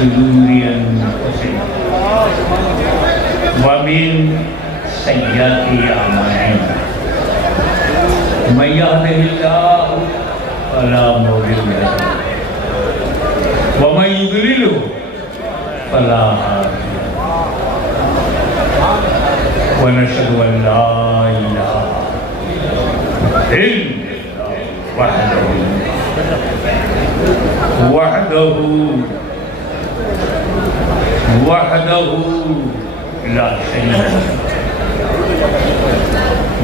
شرور أنفسنا ومن سيئات أعمالنا من يهده الله فلا مضل له ومن يضلله فلا هادي له ونشهد أن لا إله إلا وحده لا شريك له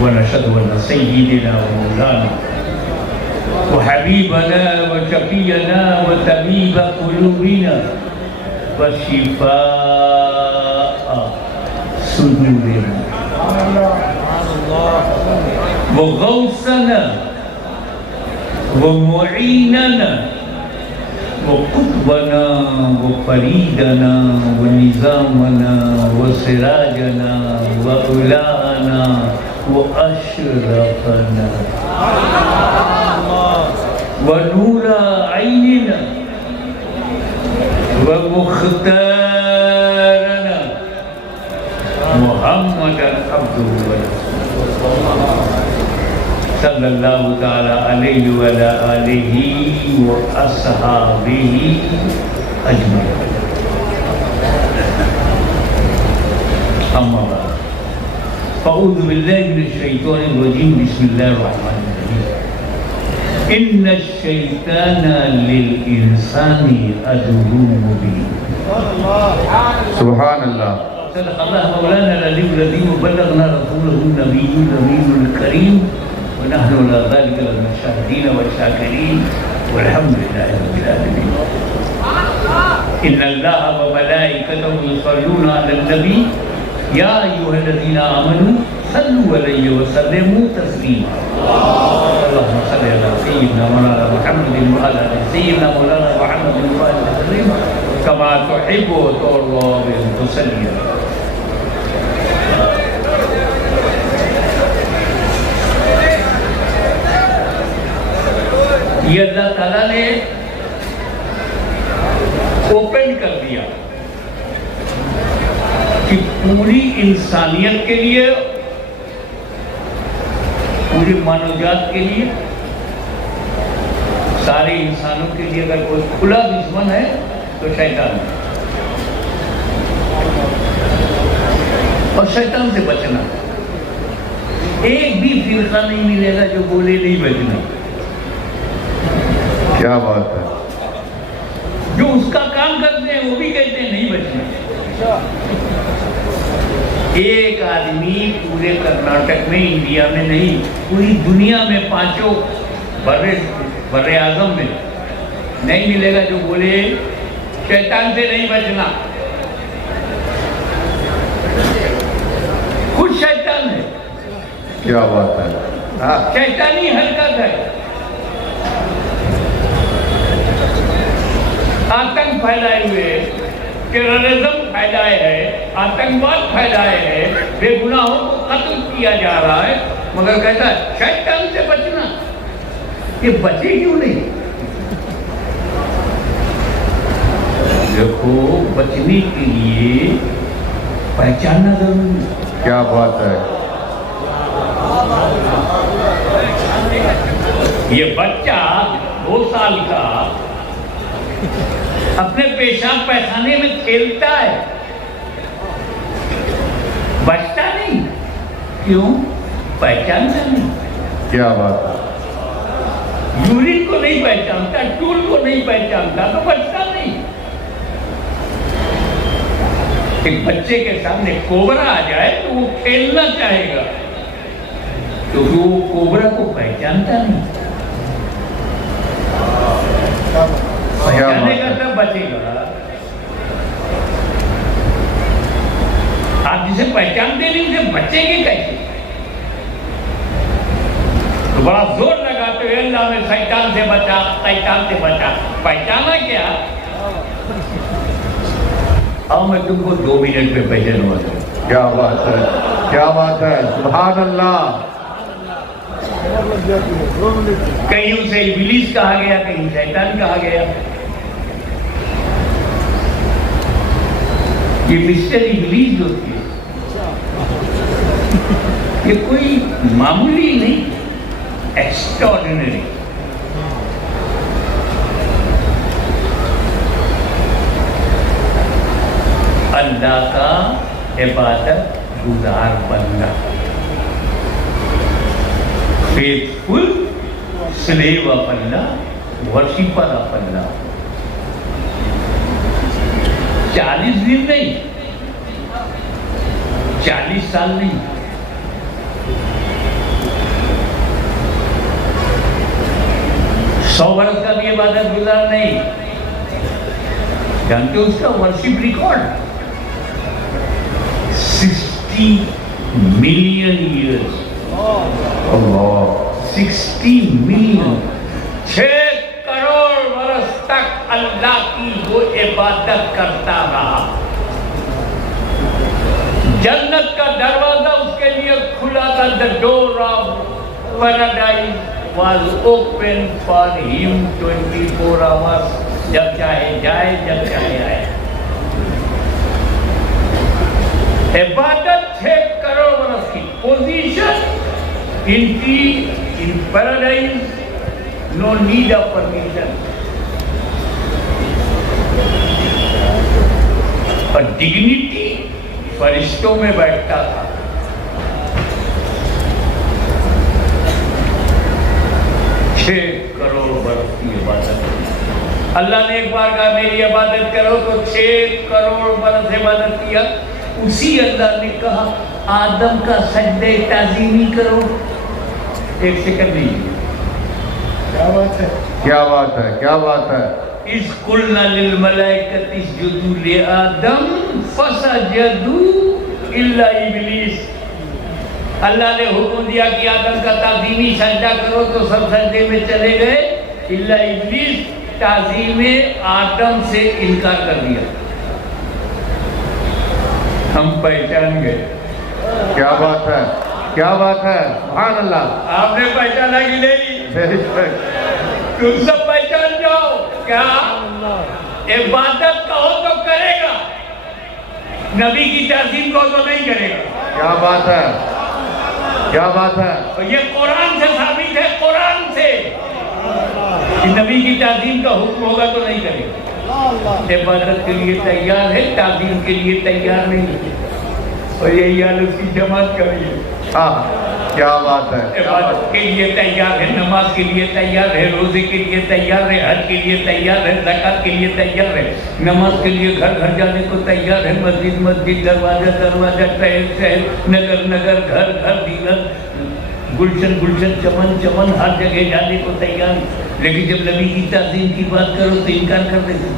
ونشهد أن سيدنا ومولانا وحبيبنا وشفينا وطبيب قلوبنا وشفاء صدورنا وغوثنا ومعيننا وقطبنا وفريدنا ونظامنا وسراجنا وأولانا وأشرفنا ونور عيننا ومختارنا محمدا عبده ورسوله صلی اللہ تعالی علیہ وعلی آلہ وأصحابہ اجمعین اما بعد فاعوذ باللہ من الشیطان الرجیم بسم اللہ الرحمن الرحیم ان الشیطان للانسان عدو مبین سبحان اللہ صدق اللہ مولانا العلی العظیم وبلغنا رسوله النبی الامین الکریم ونحن على ذلك من الشاهدين والشاكرين والحمد لله رب العالمين إن الله وملائكته يصلون على النبي يا أيها الذين آمنوا صلوا عليه وسلموا تسليما اللهم صل على سيدنا مولانا محمد وعلى آل سيدنا مولانا محمد وسلم كما تحب وترضى بأن تصلي. یہ اللہ تعالیٰ نے اوپن کر دیا کہ پوری انسانیت کے لیے پوری مانوجات کے لیے سارے انسانوں کے لیے اگر کوئی کھلا دشمن ہے تو شیطان ہے اور شیطان سے بچنا ایک بھی فرقہ نہیں ملے گا جو بولے نہیں بچنا کیا بات ہے جو اس کا کام کرتے ہیں وہ بھی کہتے ہیں نہیں بچنا ایک آدمی پورے کرناٹک میں انڈیا میں نہیں پوری دنیا میں پانچوں بر اعظم میں نہیں ملے گا جو بولے شیطان سے نہیں بچنا خود شیطان ہے کیا بات ہے شیطانی حرکت ہے آتنک پھیلائے ہوئے ٹیررزم پھیلائے ہے آتنکواد پھیلائے ہے بے گناہوں کو قتل کیا جا رہا ہے مگر کہتا ہے شیطان سے بچنا یہ بچے کیوں نہیں دیکھو بچنے کے لیے پہچاننا ضروری ہے کیا بات ہے یہ بچہ 2 سال کا اپنے پیشاب پیخانے میں کھیلتا ہے بچتا نہیں کیوں پہچانتا نہیں کیا بات ہے یورین کو نہیں پہچانتا ٹول کو نہیں پہچانتا تو بچتا نہیں ایک بچے کے سامنے کوبرا آ جائے تو وہ کھیلنا چاہے گا کیونکہ وہ کوبرا کو پہچانتا نہیں پہچانے کا تب بچے گا آپ جسے پہچانتے نہیں اسے بچیں گے کیسے تو بڑا زور لگاتے ہوئے اللہ میں شیطان سے بچا پہچانا کیا اب میں تم کو 2 منٹ پہ پہچانوں گا کیا بات ہے کیا بات ہے سبحان اللہ کہیں اسے ابلیس کہا گیا کہیں شیطان کہا گیا یہ مسٹر ابلیس جو تھی یہ کوئی معمولی نہیں، ایکسٹراڈنری. اللہ کا عبادت گزار بندہ، faithful slave of Allah, worshipper of Allah. 40 دن نہیں، 40 سال نہیں، سو برس کا بھی عبادت گزار نہیں. جانتے ہو اس کا worship record 60 million years. 60 million, 6 crore برس تک اللہ کی وہ عبادت کرتا رہا. جنت کا دروازہ اس کے لیے کھلا تھا. The door of paradise was open for him 24 hours. جب چاہے جائے، جب چاہے آئے. عبادت 6 کروڑ برس کی. Position in paradise, no need of permission. اور ڈگنیٹی فرشتوں میں بیٹھتا تھا. کروڑ برس کی عبادت. اللہ نے ایک بار کہا میری عبادت کرو تو 6 کروڑ برس عبادت کیا. اسی اللہ نے کہا آدم کا سجدہ تعظیمی کرو. 1 سیکنڈ نہیں. کیا بات ہے، کیا بات ہے، کیا بات ہے. اِذْ قُلْنَا لِلْمَلَائِكَةِ اسْجُدُوا لِآدَمَ فَسَجَدُوا إِلَّا إِبْلِيسَ. اللہ نے حکم دیا کہ آدم کا تعظیمی سجدہ کرو تو سب سجدے میں چلے گئے الا ابلیس. تعظیم آدم سے انکار کر دیا. ہم پہچان گئے. کیا بات ہے، کیا بات ہے، سبحان اللہ. آپ نے پہچانا کہ نہیں؟ تم سب پہچان جاؤ. کیا عبادت کہو تو کرے گا، نبی کی تعظیم کہو تو نہیں کرے گا. کیا بات ہے، کیا بات ہے. یہ قرآن سے ثابت ہے، قرآن سے کہ نبی کی تعظیم کا حکم ہوگا تو نہیں کرے گا. عبادت کے لیے تیار ہے، تعظیم کے لیے تیار نہیں ہے. اور یہی حال اس کی جماعت کا بھی ہے. کیا بات ہے. عبادت کے لیے تیار ہے، نماز کے لیے تیار ہے، روزے کے لیے تیار ہے، حج کے لیے تیار ہے، زکات کے لیے تیار ہے، نماز کے لیے گھر گھر جانے کو تیار ہے، مسجد مسجد، دروازہ دروازہ، شہر شہر، نگر نگر، گھر گھر، دیگر گلشن گلشن، چمن چمن، ہر جگہ جانے کو تیار. لیکن جب نبی کی تعظیم کی بات کرو تو انکار کر دیتے.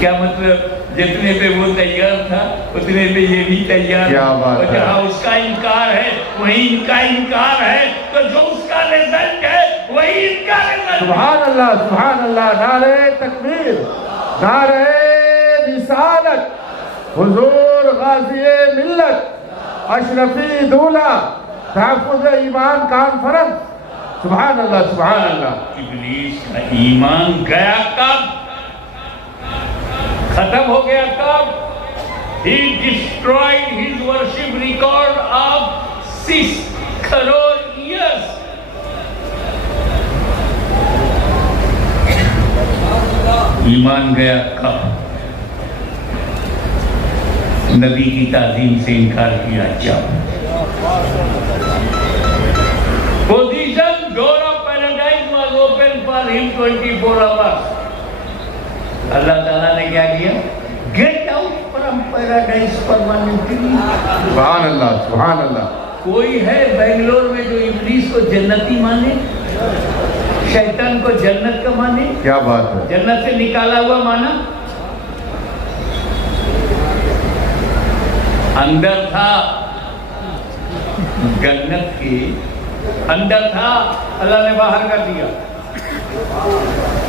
کیا مطلب؟ جتنے پہ وہ تیار تھا اتنے پہ یہ بھی تیار. اور جہاں اس کا انکار ہے وہیں ان کا انکار ہے. تو جو اس کا رزلٹ ہے وہی ان کا رزلٹ. سبحان اللہ، سبحان اللہ. نعرہ تکبیر، نعرہ رسالت، حضور غازی ملت، اشرفی دولہ، تحفظ ایمان کانفرنس. سبحان اللہ، سبحان اللہ. ابلیس کا ایمان گیا کب؟ ختم ہو گیا کب؟ He destroyed his worship record of 6 crore years. ایمان گیا کب؟ نبی کی تعظیم سے انکار کیا جب. Position, door of paradise was open for him 24 hours. اللہ تعالیٰ نے کیا کیا؟ Get out from paradise permanently. سبحان اللہ، سبحان اللہ. کوئی ہے بنگلور میں جو ابلیس کو جنتی مانے، شیطان کو جنت کا مانے؟ کیا بات ہے. جنت سے نکالا ہوا مانا؟ اندر تھا، جنت کے اندر تھا، اللہ نے باہر کر دیا.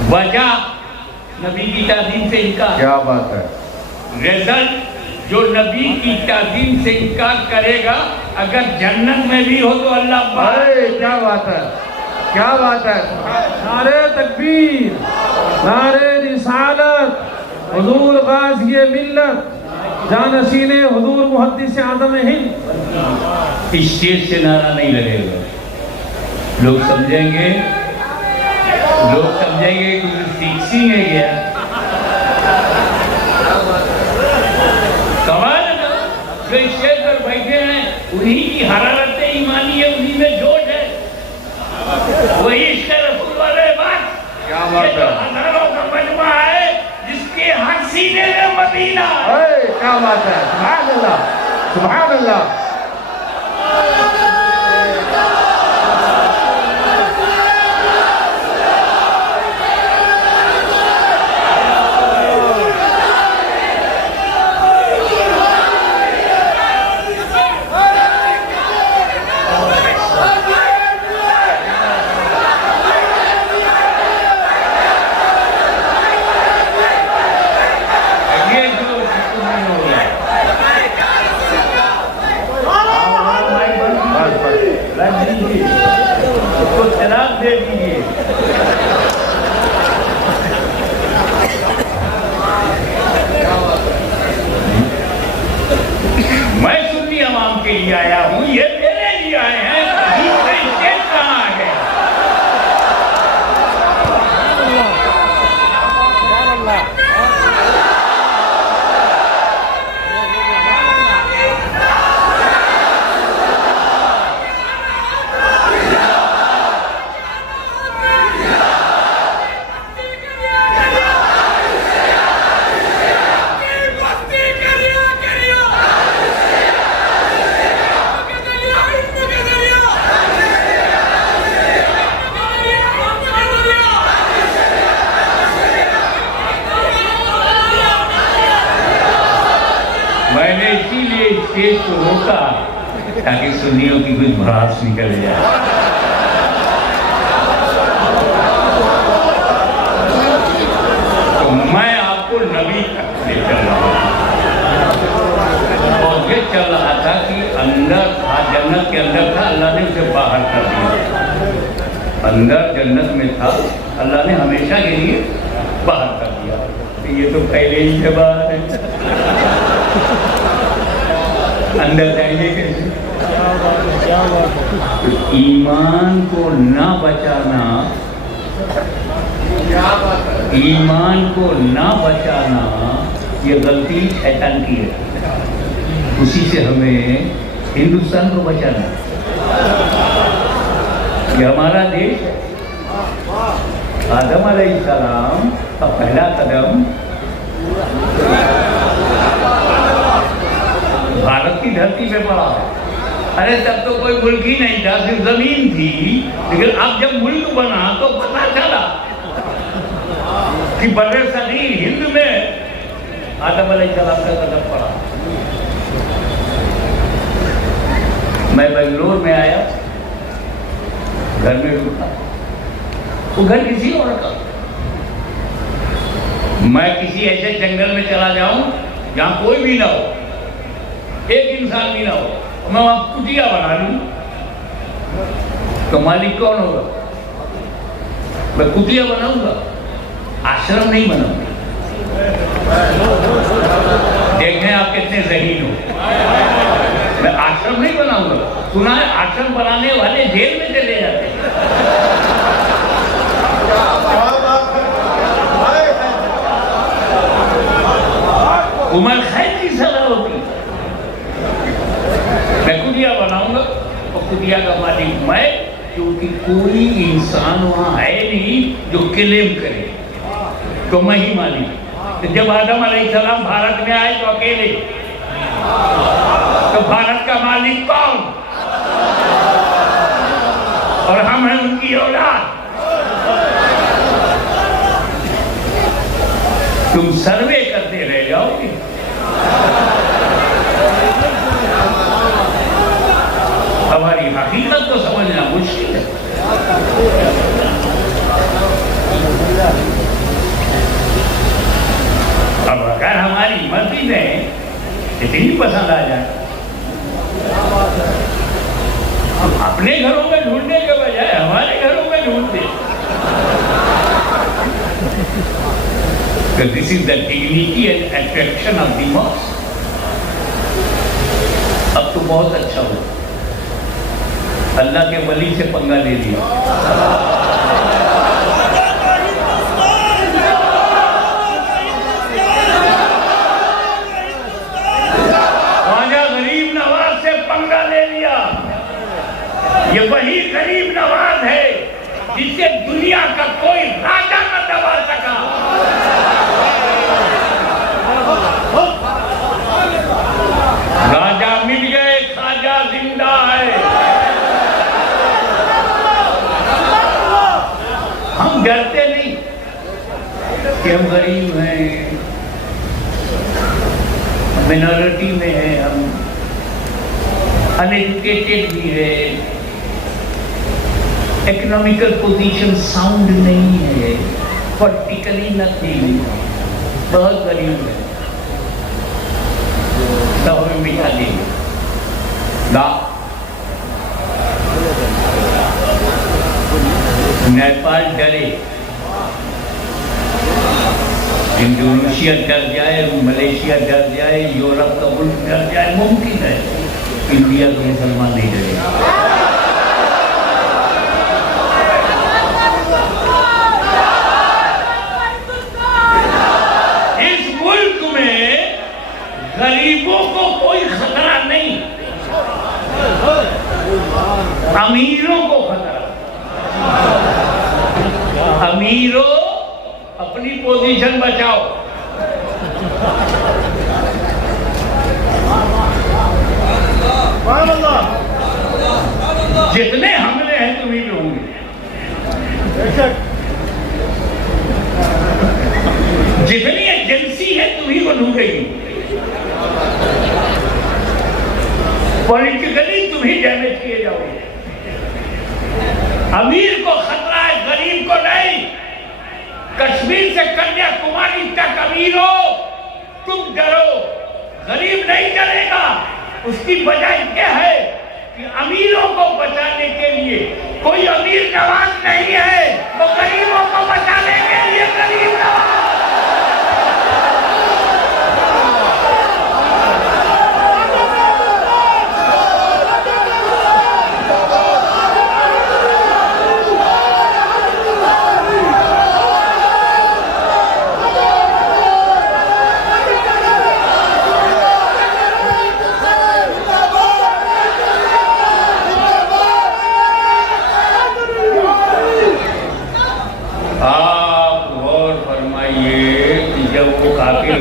وجہ نبی کی تعظیم سے انکار. کیا بات ہے. رزلٹ جو نبی کی تعظیم سے انکار کرے گا اگر جنت میں بھی ہو تو اللہ باہر. کیا بات ہے، کیا بات ہے. نعرہ تکبیر، نعرہ رسالت، حضور غازی ملت جانشین حضور محدث اعظم ہند. اسٹیج سے نعرہ نہیں لگے گا. لوگ سمجھیں گے کہ فکسنگ ہے کیا. کمال ہے نا. جو اسٹیج پر بیٹھے ہیں انہی کی حرارت ایمانی ہے, انہی میں جوش ہے, وہی عشق رسول والے بات. کیا بات یہ تو ہے, ہزاروں کا مجمع ہے جس کے ہر سینے میں مدینہ ہے. کیا بات ہے, سبحان اللہ سبحان اللہ. یہ جو شکر نہیں ہو رہا ہے. بس بس رکھ دیجیے, اس کو چراغ دے دیجیے. میں سنی عوام کے لیے آیا ہوں, یہ میرے لیے آئے ہیں. دوسرے اسٹیج کہاں آ گئے؟ میں نے اسی لیے اسٹیج کو روکا تاکہ سنیوں کی کچھ بھڑاس نکل جائے. تو میں آپ کو نبی تک لے چل رہا ہوں, اور یہ چل رہا تھا کہ اندر تھا, جنت کے اندر تھا, اللہ نے اسے باہر کر دیا. اندر جنت میں تھا, اللہ نے ہمیشہ کے لیے باہر کر دیا. یہ تو پہلے ہی سے باہر ہے, اندر جائیں گے کیسے؟ ایمان کو نہ بچانا, ایمان کو نہ بچانا یہ غلطی شیطان کی ہے. اسی سے ہمیں ہندوستان کو بچانا ہے. یہ ہمارا دیش ہے. آدم علیہ السلام کا پہلا قدم بھارت کی دھرتی پہ پڑا ہے. ارے تب تو کوئی ملک ہی نہیں تھا, صرف زمین تھی. لیکن اب جب ملک بنا تو پتہ چلا کہ بر صغیر ہند میں آدم علیہ السلام کا قدم پڑا. میں بنگلور میں آیا, گھر میں رکا. وہ گھر کسی اور کا. میں کسی ایسے جنگل میں چلا جاؤں جہاں کوئی بھی نہ ہو, ایک انسان بھی نہ ہو, میں وہاں کٹیا بنا لوں تو مالک کون ہوگا؟ میں کٹیا بناؤں گا, آشرم نہیں بناؤں گا. دیکھیں آپ کتنے ذہین ہو. میں آشرم نہیں بناؤں گا. سنا ہے آشرم بنانے والے جیل میں چلے جاتے ہیں. عمر خیر کی سزا ہوتی. میں کٹیا بناؤں گا اور کٹیا کا مالک میں, کیونکہ کوئی انسان وہاں ہے نہیں جو کلیم کرے, تو میں ہی مالک. جب آدم علیہ السلام بھارت میں آئے تو اکیلے, تو بھارت کا مالک کون؟ اور ہم ہیں ان کی اولاد. تم سروے کرتے رہ جاؤ گے. ہماری حقیقت کو سمجھنا مشکل ہے. اب اگر ہماری مرضی میں اتنی پسند آ جائے, ہم اپنے گھروں میں ڈھونڈنے کے بجائے ہمارے گھروں میں ڈھونڈتے. Because this is the dignity and attraction of the mosque. اب تو بہت اچھا ہو، اللہ کے ولی سے پنگا لے لیا. خواجہ غریب نواز سے پنگا لے لیا. یہ وہی غریب نواز ہے جسے دنیا کا کوئی راجہ نہ دبا سکا. راجہ مل گئے، خواجہ زندہ ہے. ہم ڈرتے نہیں کہ ہم غریب ہیں، مینورٹی میں ہیں، ہم ان ایجوکیٹڈ بھی ہے، اکنامیکل پوزیشن ساؤنڈ نہیں ہے، پولیٹیکلی نتھنگ، بہت غریب ہے، تو ہمیں مٹھا دیں گے. نیپال ڈرے، انڈونیشیا ڈر جائے، ملیشیا ڈر جائے، یورپ کا ملک ڈر جائے، ممکن ہے. انڈیا کے مسلمان نہیں ڈرے. اس ملک میں غریبوں کو کوئی خطرہ نہیں، امیروں کو خطرہ. امیروں اپنی پوزیشن بچاؤ. جتنے حملے ہیں تمہیں پہ ہوں گے، جتنی ایجنسی ہے تمہیں کو ڈھونڈے گی، پولیٹیکلی تمہیں ڈیمیج کیے جاؤ گے. امیر کو خطرہ ہے، غریب کو نہیں. کشمیر سے کنیا کماری تک امیروں تم ڈرو، غریب نہیں ڈرے گا. اس کی وجہ کیا ہے کہ امیروں کو بچانے کے لیے کوئی امیر نواز نہیں ہے، وہ غریبوں کو بچانے کے لیے غریب نواز.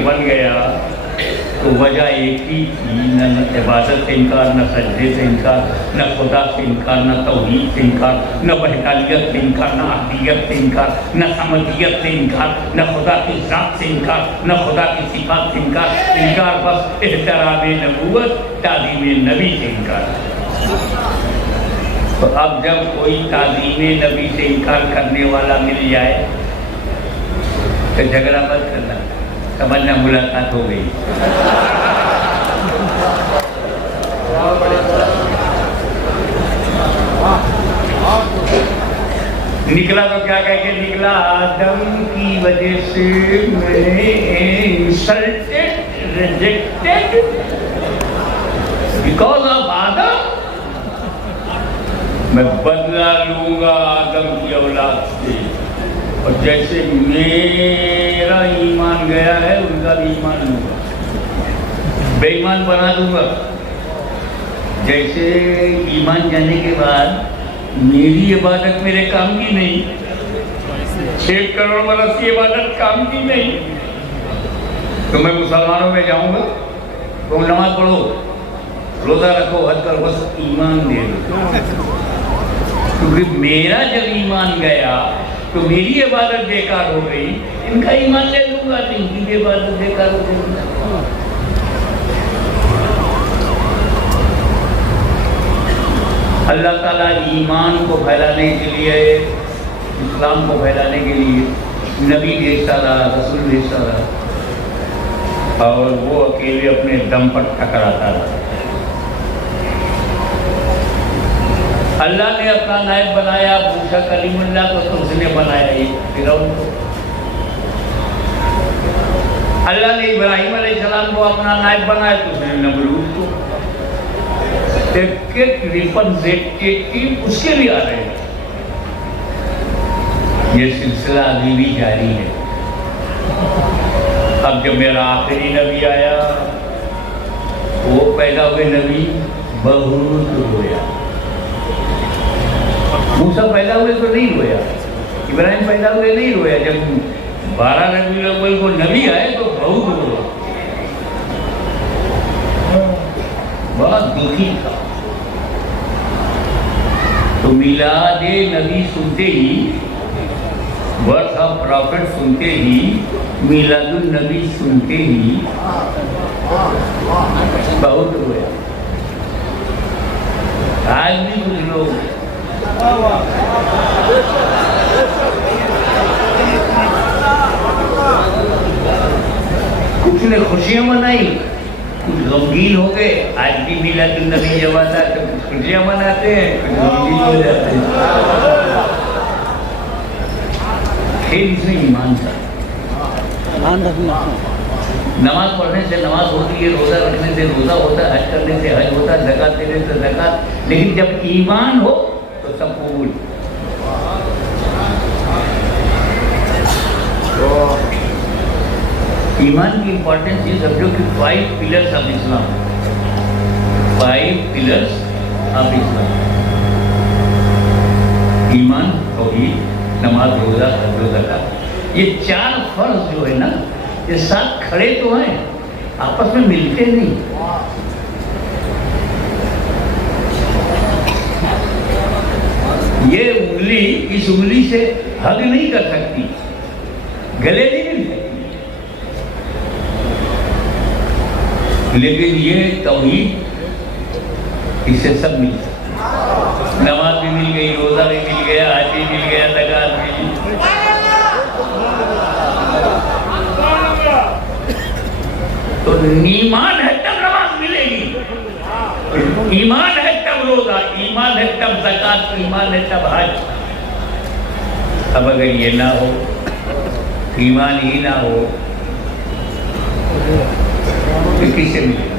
بن گیا تو وجہ ایک ہی تھی، نہ عبادت سے انکار، نہ سجدے سے انکار، نہ خدا سے انکار، نہ توحید سے انکار، نہ وحدانیت سے انکار، نہ احدیت سے انکار، نہ سمدیت سے انکار، نہ خدا کی ذات سے انکار، نہ خدا کی صفات سے انکار. انکار بس احترام نبوت، تعظیم نبی سے انکار. تو اب جب کوئی تعظیم نبی سے انکار کرنے والا مل جائے تو جھگڑا مت کرنا، سمجھنا ملاقات ہو گئی. نکلا تو کیا کہہ کے نکلا؟ آدم کی وجہ سے میں نے انسلٹڈ، ریجیکٹڈ بیکاز آف آدم. میں بدلہ لوں گا آدم کی اولاد سے، اور جیسے میرا ایمان گیا ہے ان کا بھی ایمان لوں گا، بے ایمان بنا دوں گا. جیسے ایمان جانے کے بعد میری عبادت میرے کام کی نہیں، 6 کروڑ برس کی عبادت کام کی نہیں، تو میں مسلمانوں میں جاؤں گا، تم نماز پڑھو، روزہ رکھو، حج کرو، بس ایمان دے دو. کیونکہ میرا جب ایمان گیا تو میری عبادت بیکار ہو گئی، ان کا ایمان لے لوں گا تو ان کی بھی عبادت بیکار ہو گئی. اللہ تعالیٰ ایمان کو پھیلانے کے لیے، اسلام کو پھیلانے کے لیے نبی بھیجتا رہا، رسول بھیجتا رہا، اور وہ اکیلے اپنے دم پر ٹکراتا رہا. اللہ نے اپنا نائب بنایا موسیٰ کلیم اللہ کو، تو اس نے بنایا ایک فرعون کو. اللہ نے ابراہیم علیہ السلام کو اپنا نائب بنایا تو اس نے نمرود کو ایک ریپرزینٹیٹیو اس کے بھی آ رہے ہیں. یہ سلسلہ ابھی بھی جاری ہے. اب جب میرا آخری نبی آیا وہ پیدا ہوئے نبی بہت رویا. موسیٰ پیدا ہوئے تو نہیں رویا, ابراہیم پیدا ہوئے نہیں رویا. جب 12 ربیع الاول کو نبی آئے تو بہت رویا, بہت دکھی تھا. تو میلاد نبی سنتے ہی, برتھ آف پرافٹ سنتے ہی, میلاد النبی سنتے ہی بہت رویا. آج بھی کچھ لوگ کچھ نے خوشیاں منائی, کچھ غمگین ہو گئے. آج بھی میلاد النبی جب آتا ہے تو کچھ خوشیاں مناتے ہیں, کچھ غمگین ہو جاتے ہیں. پھر اس میں ایمان تھا. نماز پڑھنے سے نماز ہوتی ہے, روزہ رکھنے سے روزہ ہوتا ہے, حج کرنے سے حج ہوتا ہے, زکات دینے سے زکات. لیکن جب ایمان ہو تو سب قبول. ایمان کی امپورٹنس یہ سمجھو کہ 5 pillars of Islam, 5 pillars of Islam. ایمان, توحید, نماز, روزہ, حج و زکات. یہ 4 فرض جو ہے نا, یہ ساتھ کھڑے تو ہیں, آپس میں ملتے نہیں. یہ انگلی اس انگلی سے حگ نہیں کر سکتی, گلے نہیں مل سکتی. لیکن یہ توحید اس سے سب مل سکتی. نماز بھی مل گئی, روزہ بھی مل گیا, حج بھی مل گیا, زکات بھی. تو ایمان ہے تب نماز ملے گی, ایمان ہے تب روزہ, ایمان ہے تب زکات, ایمان ہے تب حج. اب اگر یہ نہ ہو, ایمان ہی نہ ہو, تو کس سے ملے گا؟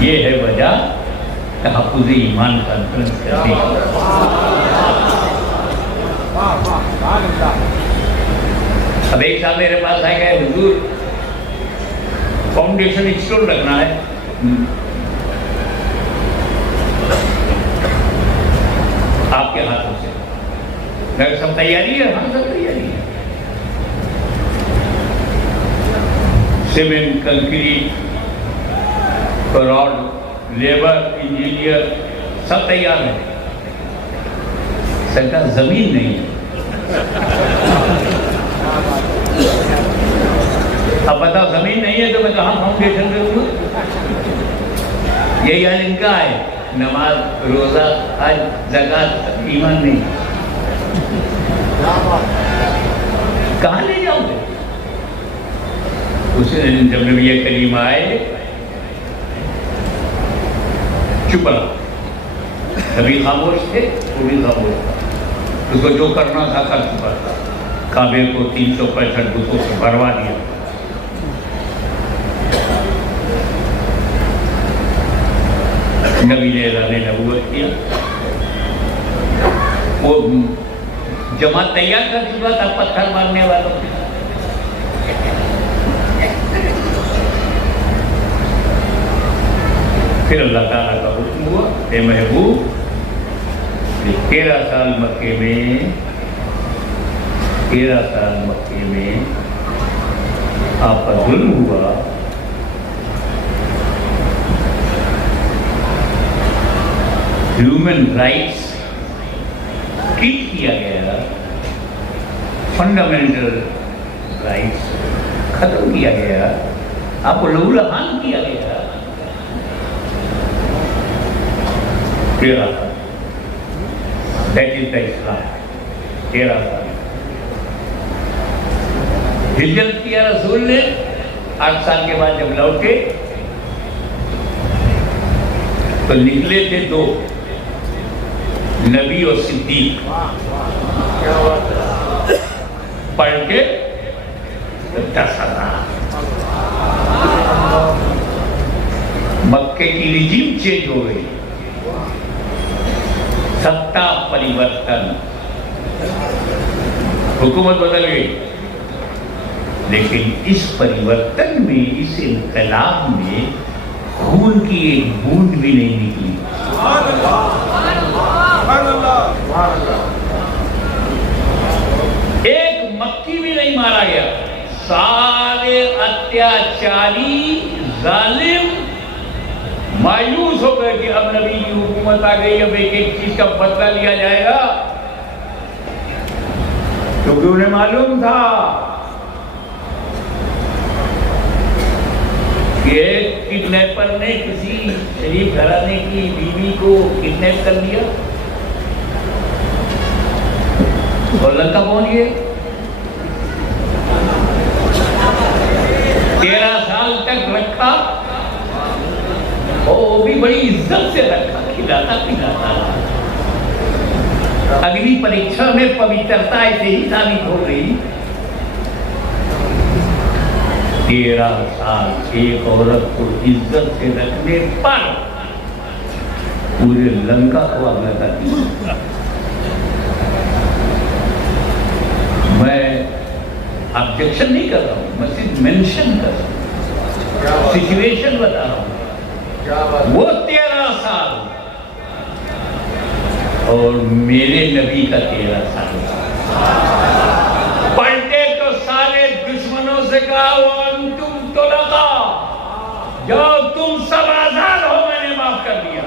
یہ ہے وجہ تحفظ ایمان کانفرنس کرنے کی. اب ایک صاحب میرے پاس آئے گئے, حضور فاؤنڈیشن اسٹون رکھنا ہے. آپ کے ہاتھوں سے. میں سب تیاری ہے؟ ہاں سب تیاری ہے. Cement, concrete, rod, labour, engineer سب تیار ہے. سرکار زمین نہیں ہے. اب بتاؤ زمین نہیں ہے تو میں کہاں فاؤنڈیشن کروں گا؟ یہی حال ان کا ہے, نماز, روزہ, حج, زکات, ایمان نہیں. کہاں لے جاؤ گے؟ اس جب نبی کریم آئے چپ رہا. کبھی خاموش تھے, وہ بھی خاموش تھا. اس کو جو کرنا تھا کر چکا تھا. کعبے کو 365 بتوں سے بھروا دیا. نبی نے اعلان نبوت کیا. وہ جماعت تیار کر چکا تھا پتھر مارنے والوں سے. پھر اللہ تعالیٰ کا حکم ہوا, اے محبوب 13 سال مکے میں آپ پر ظلم ہوا. ہیومن رائٹس ٹریٹ کیا گیا, فنڈامنٹل رائٹس ختم کیا گیا, آپ کو لہو لہان کیا گیا. 13 سال, دیٹ از دا اسلام. 13 سال ہجرت کیا رسول نے. 8 سال کے بعد جب لوٹے تو نکلے تھے 2, نبی اور صدیق. پڑھ کے تو 10,000. مکے کی رجیم چینج ہو گئی, ستا پریورتن, حکومت بدل گئی, لیکن اس پریورتن میں, اس انقلاب میں خون کی ایک بوند بھی نہیں نکلی. ایک مکی بھی نہیں مارا گیا. سارے اتیاچاری ظالم مایوس ہو گئے کہ اب نبی کی حکومت آ گئی, اب ایک ایک چیز کا بدلہ لیا جائے گا, کیونکہ انہیں معلوم تھا کہ ایک کڈنیپر نے کسی شریف گھرانے کی بیوی کو کڈنیپ کر لیا اور لنکا پہنچ گئے. 13 سال تک رکھا, اور وہ بھی بڑی عزت سے رکھا, کھلاتا پلاتا. اگلی پریکشا میں پوترتا ایسے ہی ثابت ہو گئی. 13 سال ایک عورت کو عزت سے رکھنے پر پورے لنکا کو آگ لگا دیا. میں آبجیکشن نہیں کر رہا ہوں, میں صرف مینشن کر رہا ہوں, سچویشن بتا رہا ہوں. وہ 13 سال اور میرے نبی کا 13 سال. پلٹے تو سارے دشمنوں سے کہا وَأَنْتُمْ طُلَقَاء, جاؤ تم سب آزاد ہو, میں نے معاف کر دیا.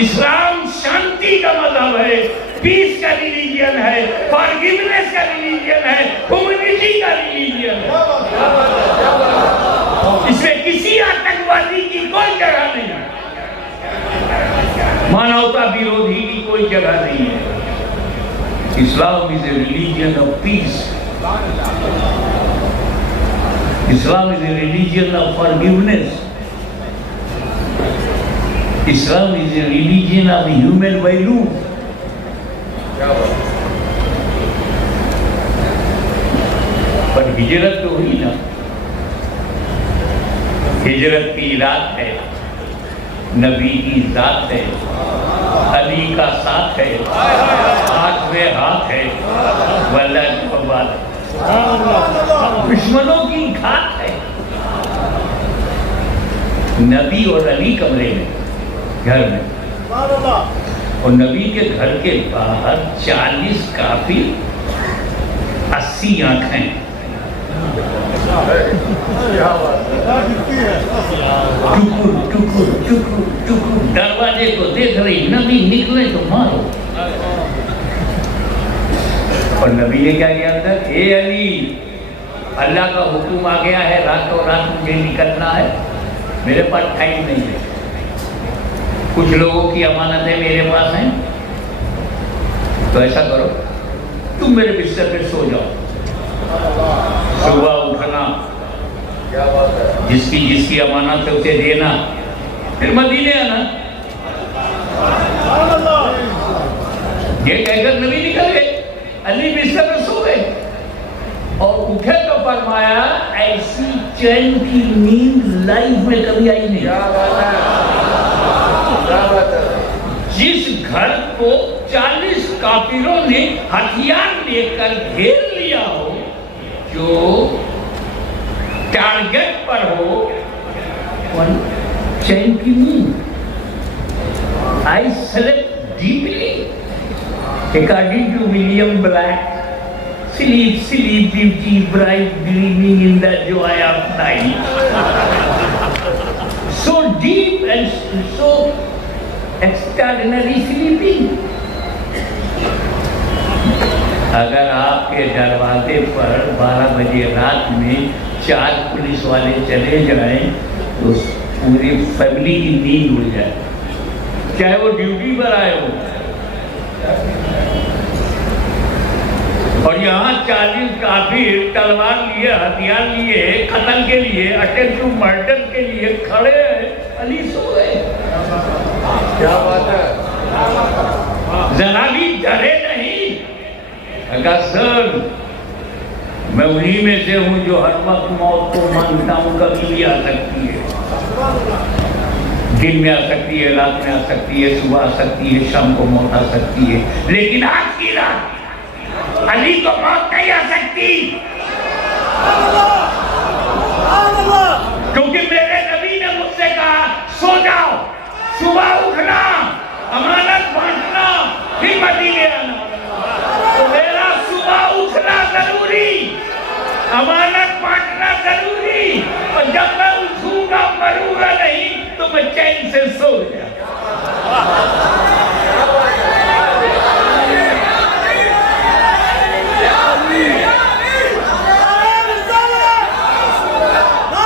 اسلام شانتی کا مذہب ہے, پیس کا ریلیجن ہے, فارگیونیس کا ریلیجن ہے, ہیومنٹی کا ریلیجن ہے. اس میں کسی آتنکوادی کی کوئی جگہ نہیں ہے, مانوتا بیرودھی کی کوئی جگہ نہیں ہے. اسلام is a religion of peace. Islam is a religion of forgiveness. Islam is a religion of human value. پر ہجرت تو ہوئی نا, ہجرت کی رات ہے, نبی کی ذات ہے, علی کا ساتھ ہے, ہاتھ میں ہاتھ ہے, واللہ کی بات ہے, دشمنوں کی گھات ہے. نبی اور علی کمرے میں, گھر میں, اور نبی کے گھر کے باہر 40 کافر, 80 آنکھیں. ٹکر ٹکر ٹکر ٹکر دروازے کو دیکھ رہی, نبی نکلے تو مارو. اور نبی نے کیا کیا اندر, اے علی, اللہ کا حکم آ گیا ہے, راتوں رات مجھے نکلنا ہے, میرے پاس ٹائم نہیں ہے, کچھ لوگوں کی امانتیں میرے پاس ہیں, تو ایسا کرو تم میرے بستر پہ سو جاؤ, صبح اٹھنا, جس کی امانت ہے اسے دینا, پھر مدینے آنا. یہ کہہ کر نبی نکل گئے, علی بستر پہ سو گئے, اور اٹھے تو فرمایا ایسی چین کی نیند لائف میں کبھی آئی نہیں. جس گھر کو 40 کافروں نے ہتھیار لے کر گھیر لیا ہو, جو ٹارگٹ پر ہو, چین کی نیند. I slept deeply. According to William Black, sleep, sleep, beauty, bright, gleaming in the joy of night. So deep and so extraordinary sleeping. اگر آپ کے دروازے پر 12 بجے رات میں 4 پولیس والے چلے جائیں تو پوری فیملی کی نیند اڑ جائے, چاہے وہ ڈیوٹی پر آئے ہو. اور یہاں 40 کافر تلوار لیے, ہتھیار لیے, قتل کے لیے, اٹیمپٹ ٹو مرڈر کے لیے کھڑے ہیں, علی سو گئے. کیا بات ہے, ذرا بھی ڈرے نہیں. اگر سر میں انہی میں سے ہوں جو ہر وقت موت کو مانتا ہوں، کبھی بھی آ سکتی ہے، دن میں آ سکتی ہے، رات میں آ سکتی ہے، صبح آ سکتی ہے، شام کو موت آ سکتی ہے، لیکن آج کی رات علی کو موت نہیں آ سکتی، کیونکہ میرے نبی نے مجھ سے کہا سو جاؤ، صبح اٹھنا، امانت بانٹنا، پھر مدینے آنا۔ تو میرا صبح اٹھنا ضروری، امانت بانٹنا ضروری، اور جب میں اٹھوں گا مروں گا نہیں تو میں چین سے سو گیا۔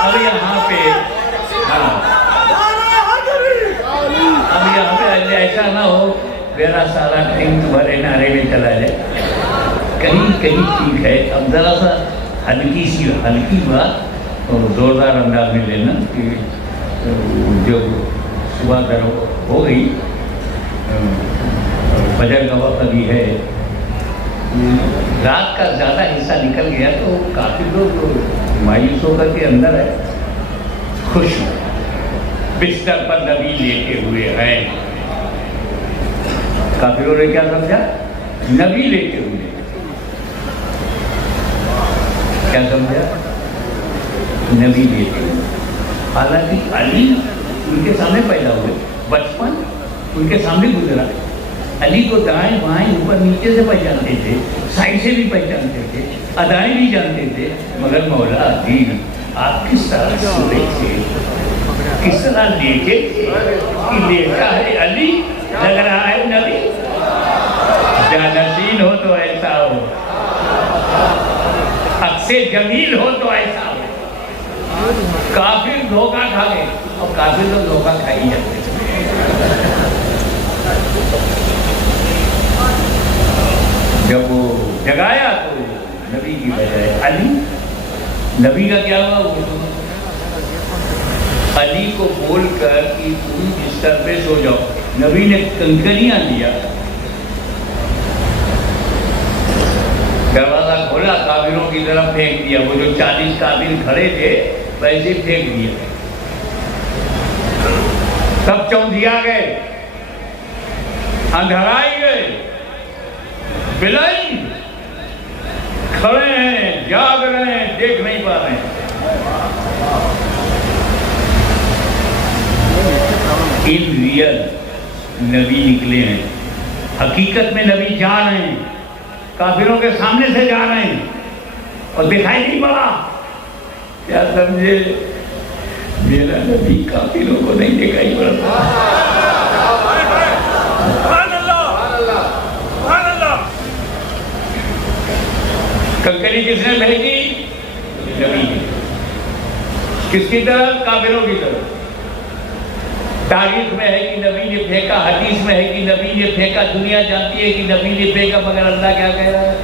اب یہاں پہ ایسا نہ ہو میرا سارا ٹائم تمہارے نعرے میں چلا جائے، کہیں ٹھیک ہے۔ اب ذرا سا ہلکی بات اور زوردار انداز میں لینا کہ جو صبح ہو گئی، فجر کا وقت ابھی ہے، رات کا زیادہ حصہ نکل گیا تو کافی لوگ مایوس ہو کر کے اندر ہے، خوش بستر پر نبی لیٹے ہوئے ہیں۔ کافروں نے کیا سمجھا؟ نبی لیٹے ہوئے، کیا سمجھا؟ نبی لیٹے ہوئے، حالانکہ علی ان کے سامنے پیدا ہوئے، بچپن ان کے سامنے گزرا، علی کو دائیں بائیں اوپر نیچے سے پہچانتے تھے، سائڈ سے بھی پہچانتے تھے، ادائیں بھی جانتے تھے، مگر مولا علی آپ کس طرح سوئے تھے، کس طرح لیٹے تھے کہ لیٹا ہے علی، لگ رہا ہے نبی، جانشین ہو تو ایسا ہو، عکس جمیل ہو تو ایسا ہو۔ کافر دھوکہ کھا گئے، اور کافر تو دھوکہ کھا ہی جاتے ہیں۔ جب وہ جگایا تو نبی کی بجائے علی، نبی کا کیا ہوا؟ وہ علی کو بول کر کہ تم بستر پہ سو جاؤ، نبی نے کنکریاں دیا، دروازہ کھولا، کافروں کی طرف پھینک دیا، وہ جو 40 کافر کھڑے تھے ویسے پھینک دیا، سب چوندھیا گئے، اندھرائی گئے، بلائی کھڑے ہیں، جاگ رہے ہیں، دیکھ نہیں پا رہے ہیں۔ ان ریئل نبی نکلے ہیں، حقیقت میں نبی جا رہے ہیں، کافروں کے سامنے سے جا رہے ہیں، اور دکھائی نہیں پڑا۔ کیا سمجھے؟ میرا نبی کافروں کو نہیں دکھائی پڑتا۔ کنکری کس نے پھینکی؟ نبی نے۔ کس کی طرف؟ کافروں کی طرف۔ تاریخ میں ہے کہ نبی نے پھینکا، حدیث میں ہے کہ نبی نے پھینکا، دنیا جانتی ہے کہ نبی نے پھینکا، مگر اللہ کیا کہہ رہا ہے؟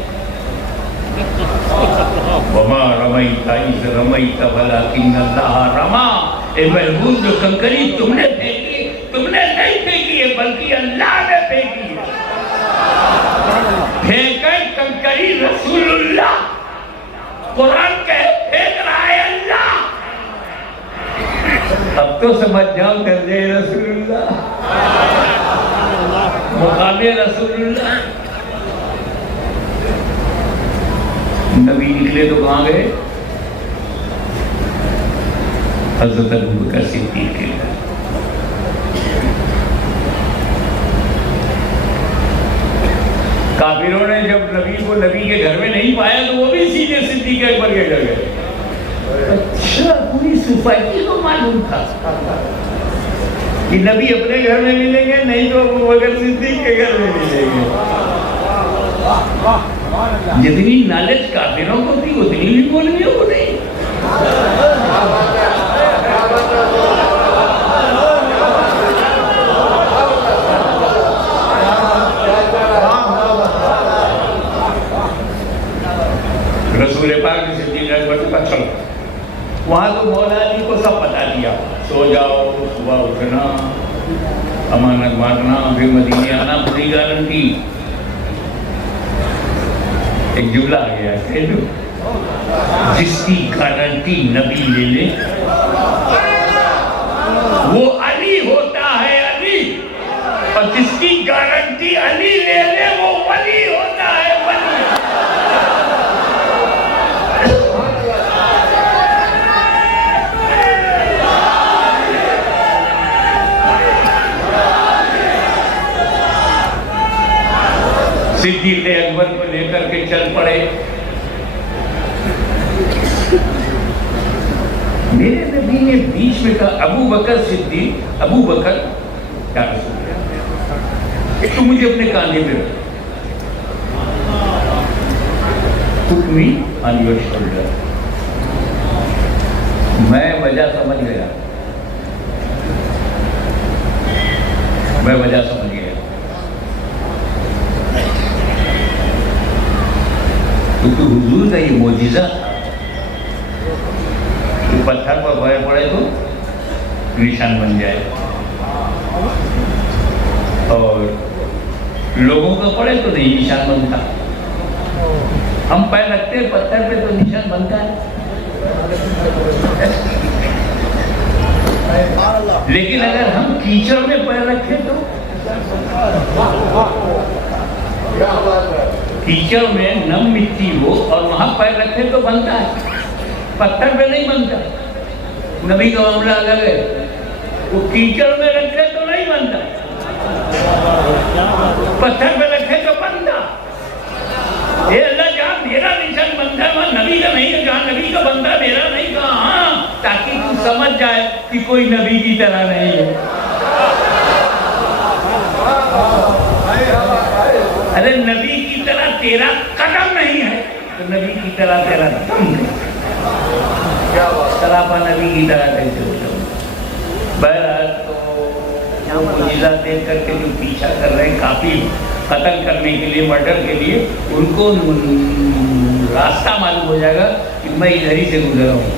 وَمَا رَمَيْتَ إِذْ رَمَيْتَ وَلَكِنَّ اللَّهَ رَمَى۔ اے محبوب، جو کنکری تم نے پھینکی، تم نے نہیں پھینکی ہے بلکہ اللہ نے پھینکی ہے۔ پھینکے کنکری رسول اللہ، قرآن کہ پھینک رہا ہے اللہ۔ اب تو سمجھ جاؤ درجہ رسول اللہ، مقام رسول اللہ۔ نبی نکلے تو کہاں گئے؟ حضرت ابوبکر صدیق کے گھر۔ کافروں نے جب نبی کو نبی کے گھر میں نہیں پایا تو وہ بھی سیدھے صدیق اکبر کے گھر گئے۔ اچھا، پوری سوسائٹی کو معلوم تھا کہ نبی اپنے گھر میں ملیں گے، نہیں تو ابوبکر صدیق کے گھر میں ملیں گے۔ جتنی نالج کافروں کو تھی اتنی بھی مولویوں کو نہیں۔ رسول پاک نے صدیق اکبر سے کہا چلو، وہاں تو مولا علی کو سب بتا دیا، سو جاؤ، صبح اٹھنا، امانت بانٹنا، پھر مدینے آنا، پوری گارنٹی۔ ایک جملہ آ گیا، کہہ دو جس کی گارنٹی نبی لے لے وہ علی ہوتا ہے، علی، اور جس کی گارنٹی علی لے لے وہ ولی ہوتا ہے، ولی۔ صدیق اکبر کو لے کر کے چل پڑے، میرے نبی نے بیچ میں کہا ابو بکر صدیق، ابو بکر یا رسول اللہ، تو مجھے اپنے کاندھے پہ رکھ، put me on your shoulder۔ میں وجہ سمجھ گیا، میں وجہ سمجھ گیا، کیونکہ حضور کا یہ معجزہ تھا کہ پتھر پر پڑے تو نشان بن جائے، اور لوگوں کا پڑے تو نہیں نشان بنتا۔ ہم پیر رکھتے ہیں پتھر پہ تو نشان بنتا ہے، لیکن اگر ہم کیچڑ میں پیر رکھیں تو کیچڑ میں نم مٹی ہو اور وہاں پیر رکھے تو بنتا ہے، پتھر پہ نہیں بنتا۔ نبی کا معاملہ الگ ہے، وہ کیچڑ میں رکھے تو نہیں بنتا، پتھر پہ رکھے تو بنتا۔ اے اللہ جہاں میرا نشان بنتا ہے وہاں نبی کا نہیں ہے، جہاں نبی کا بنتا ہے میرا نہیں کہا، ہاں، تاکہ تو سمجھ جائے کہ کوئی نبی کی طرح نہیں ہے۔ ارے نبی کی طرح تیرا قدم نہیں ہے تو نبی کی طرح تیرا دم نہیں، سراپا نبی کی طرح کیسے ہوتا ہوں۔ بہرحال تو یہاں معجزہ دیکھ کر کے جو پیچھا کر رہے ہیں کافی قتل کرنے کے لیے، مرڈر کے لیے، ان کو راستہ معلوم ہو جائے گا کہ میں ادھر ہی سے گزرا ہوں،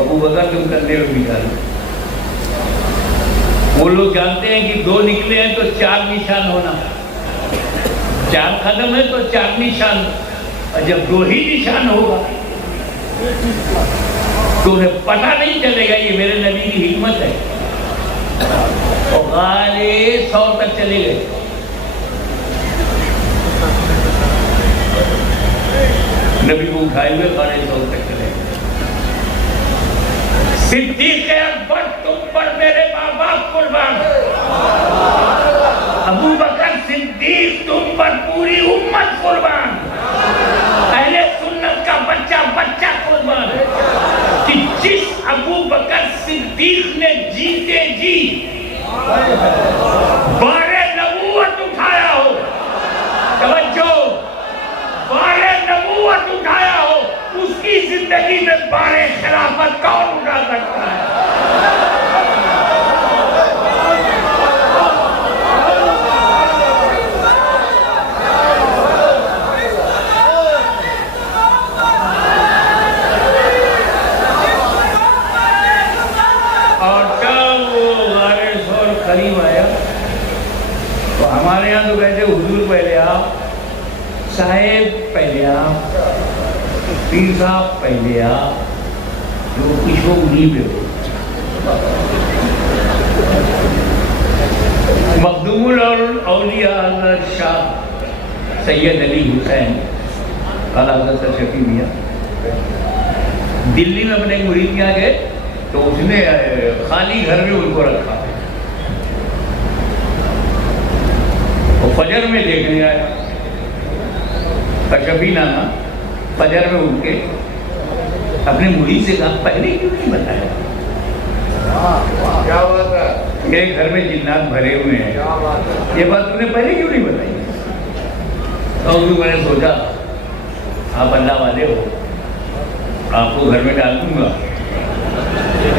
ابو بکر تم کرنے میں نکالو۔ وہ لوگ جانتے ہیں کہ دو نکلے ہیں تو چار نشان ہونا، چار قدم ہے تو چار نشان، اور جب دو ہی نشان ہوگا تو انہیں پتہ نہیں چلے گا یہ میرے نبی کی حکمت ہے، اور غالے 100 تک چلے گئے۔ نبی کو اٹھائے ہوئے غالے 100 تک چلے گئے۔ صدیق اکبر تم پر میرے ماں باپ قربان، ابو بکر صدیق تم پر پوری امت قربان، اہل سنت کا بچہ بچہ قربان، کہ جس ابو بکر صدیق نے جیتے جی بار نبوت اٹھایا ہو، توجہ، بار نبوت اٹھایا ہو، اس کی زندگی میں بار خلافت کون اٹھا سکتا ہے؟ ہمارے یہاں تو کہتے حضور پہلے آپ، صاحب پہلے آپ، پیر صاحب پہلے آپ، جو کچھ ہو انہیں پہ ہو۔ مخدوم الاولیاء حضرت شاہ سید علی حسین قلعہ حضرت شفیع میاں دلی میں اپنے مرید کیا گئے تو اس نے خالی گھر میں ان کو رکھا، فجر میں دیکھنے آیا، کشبی نانا فجر میں اٹھ کے اپنے مرید سے کہا پہلے کیوں نہیں بتایا؟ میرے گھر میں جنات بھرے ہوئے ہیں، یہ بات تم نے پہلے کیوں نہیں بتائی؟ تو میں نے سوچا آپ اللہ والے ہو، آپ کو گھر میں ڈال دوں گا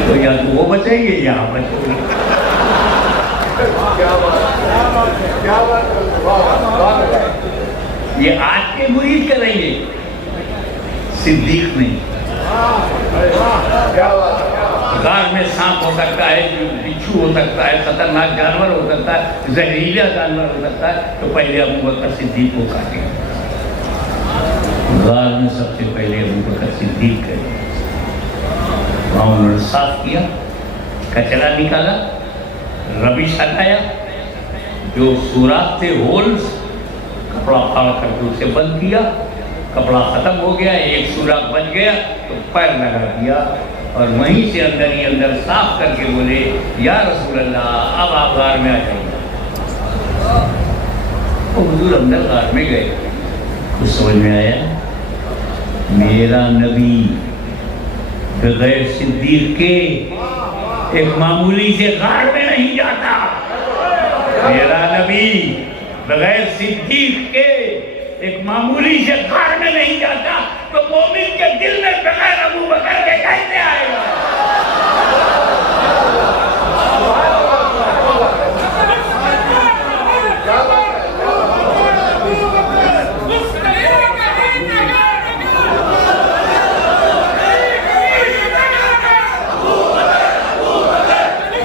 تو یا تو وہ بچائیں گے یا آپ بچو گے۔ یہ آج کے مرید کریں گے، صدیق نہیں۔ غار میں سانپ ہو سکتا ہے، بچھو ہو سکتا ہے، خطرناک جانور ہو سکتا ہے، زہریلا جانور ہو سکتا ہے، تو پہلے ابو بکر صدیق کو کاٹے، غار میں سب سے پہلے ابو بکر صدیق گئے، وہاں انہوں نے صاف کیا، کچرا نکالا، ربش ہٹایا، جو سوراخ تھے ہولز، کپڑا پھاڑ کر کے اسے بند کیا، کپڑا ختم ہو گیا، ایک سوراخ بچ گیا تو پیر لگا دیا، اور وہیں سے اندر ہی اندر صاف کر کے بولے یا رسول اللہ اب آپ غار میں آ جائیں۔ حضور اندر غار میں گئے، کچھ سمجھ میں آیا؟ میرا نبی بغیر صدیق کے ایک معمولی سے غار میں نہیں جاتا، میرا نبی بغیر صدیق کے ایک معمولی سے غار میں نہیں جاتا، تو مومن کے دل میں بغیر ابو بکر کے کیسے آئے گا؟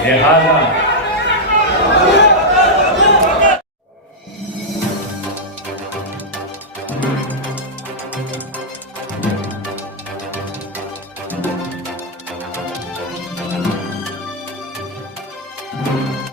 لہذا